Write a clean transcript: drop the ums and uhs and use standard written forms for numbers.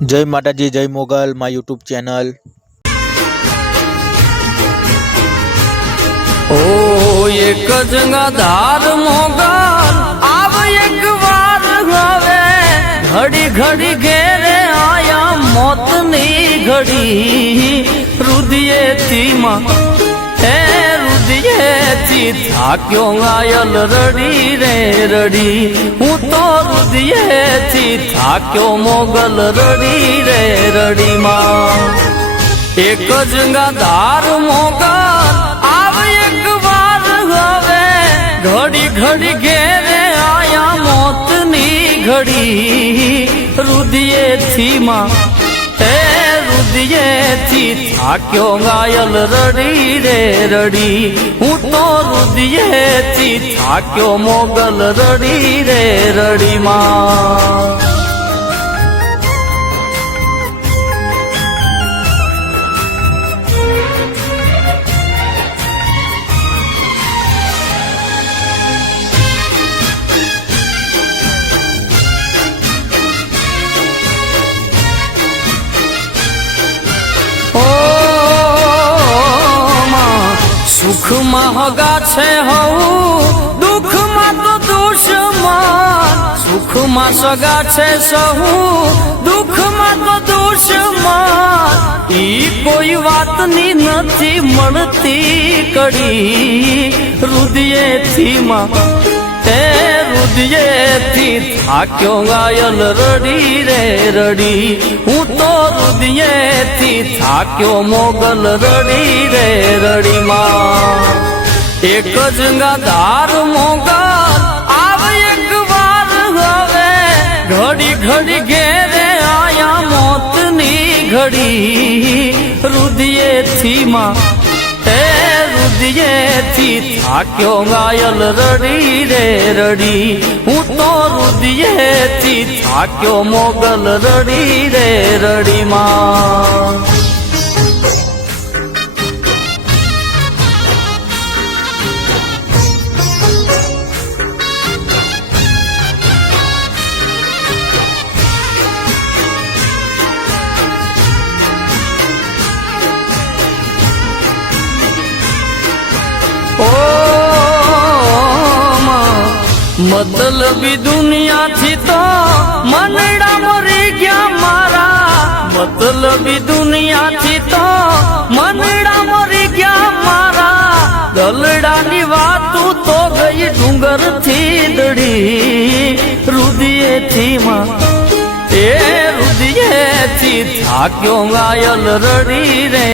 जय माताजी जय मोगल माय यूट्यूब चैनल। ओ एक जंगाधार मोगल आव एक बार हवे घड़ी घड़ी घेरे आया मौतनी घड़ी रुदिये थी मां हे रुदिये थी था क्यों आयल रड़ी रे रड़ी हूँ तो रुदिये थी था क्यों मोगल रड़ी रे रड़ी मां एक जंगाधार मोगल आव एक बार हवे घड़ी घड़ी घेरे आया मौतनी घड़ी रुदिये थी मां हे रुदिये थी था क्यों घायल रड़ी रे रड़ी हूँ तो रुदिये थी था क्यों मोगल रड़ी रे रड़ी मां। सुख में हगा छे हूँ दुख में तो दुश्मन सुख में सगा छे सहू दुख में तो दुश्मन ई कोई बात नी नथी मळती कड़ी रुदिये थी मां हे रुदिये थी था क्यों घायल रड़ी रे रड़ी हूँ तो रुदिये थी था क्यों मोगल रड़ी रे रड़ी मां। एक जंगाधार मोगल आव एक बार हवे घड़ी घड़ी घेरे आया मौतनी घड़ी रुदिये थी मां हे रुदिये थी था क्यों घायल रड़ी रे रड़ी हूँ तो रुदिये थी था क्यों मोगल रड़ी रे रड़ी मां। मतलबी दुनिया थी तो मनड़ा मरी गया मारा मतलबी दुनिया थी तो मनड़ा मरी गया मारा गलड़ा नी वातू तो गई डूंगर थी दड़ी रुदिये थी मां ए रुदिये थी था क्यों घायल रड़ी रे